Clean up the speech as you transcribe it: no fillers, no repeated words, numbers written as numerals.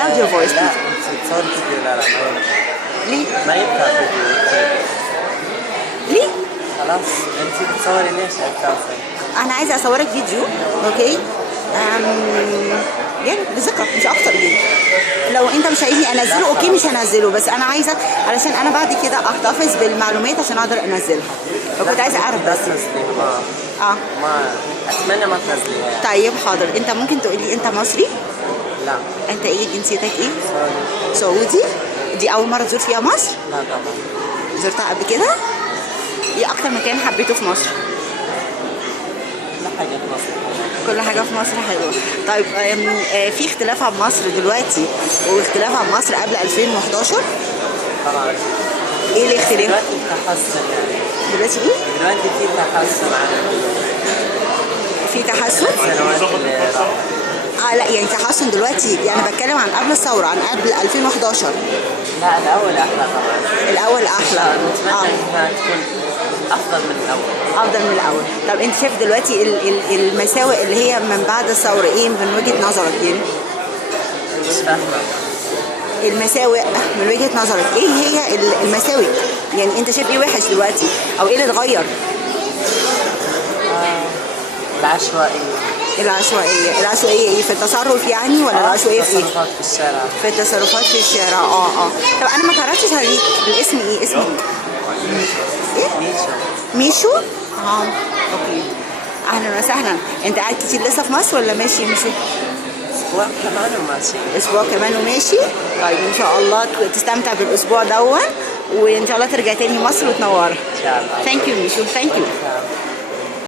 loud your voice. لا انت تصوري فيديو. لا ما ينفع. ليه؟ ما ينفع فيديو. ليه؟ خلاص انت بتصوري ليش اساسا؟ انا عايزه اصورك فيديو. اوكي. يعني بذكر مش اكتر يعني. لو انت مش عايزني انزله اوكي مش هنزله، بس انا عايزه علشان انا بعد كده احتفظ بالمعلومات عشان اقدر انزلها. فكنت عايزه اعرف بس. ما اتمنى ما تنزليها. طيب حاضر. انت ممكن تقولي انت مصري؟ لا. انت ايه جنسيتك ايه؟ سعودي. دي اول مره تزور فيها مصر؟ لا طبعا. زرتها قبل كده؟ ايه اكتر مكان حبيته في مصر؟ كل حاجه في مصر. كل حاجه في مصر حلوه. طيب في اختلاف عن مصر دلوقتي واختلاف عن مصر قبل 2011؟ طبعا. ايه الاختلاف؟ دلوقتي تحسن يعني. دلوقتي ايه؟ دلوقتي في تحسن عن في تحسن؟ السنوات اللي راحت. لا يعني تحسن دلوقتي، يعني بتكلم عن قبل الثوره، عن قبل 2011. لا الاول احلى طبعا. الاول احلى. نتمنى انها تكون افضل من الاول. افضل من الاول. طب انت شايف دلوقتي المساوئ اللي هي من بعد الثوره ايه من وجهه نظرك يعني؟ مش فاهمه. المساوئ من وجهه نظرك ايه هي المساوئ؟ يعني انت شايف ايه وحش دلوقتي او ايه اللي اتغير؟ العشوائيه. العشوائيه ايه؟ في التصرف يعني ولا العشوائيه في ايه؟ التصرفات في الشارع. في التصرفات في الشارع. طب انا ما تعرفتش عليك الاسم ايه؟ اسمك ايه؟ ميشو. اوكي. اهلا وسهلا. انت قاعد كتير لسه في مصر ولا ماشي مشي؟ اسبوع كمان وماشي. اسبوع كمان وماشي. طيب ان شاء الله تستمتع بالاسبوع دون، وان شاء الله ترجع تاني مصر وتنورها. ان شاء الله. ثانك يو ميشو. ثانك يو.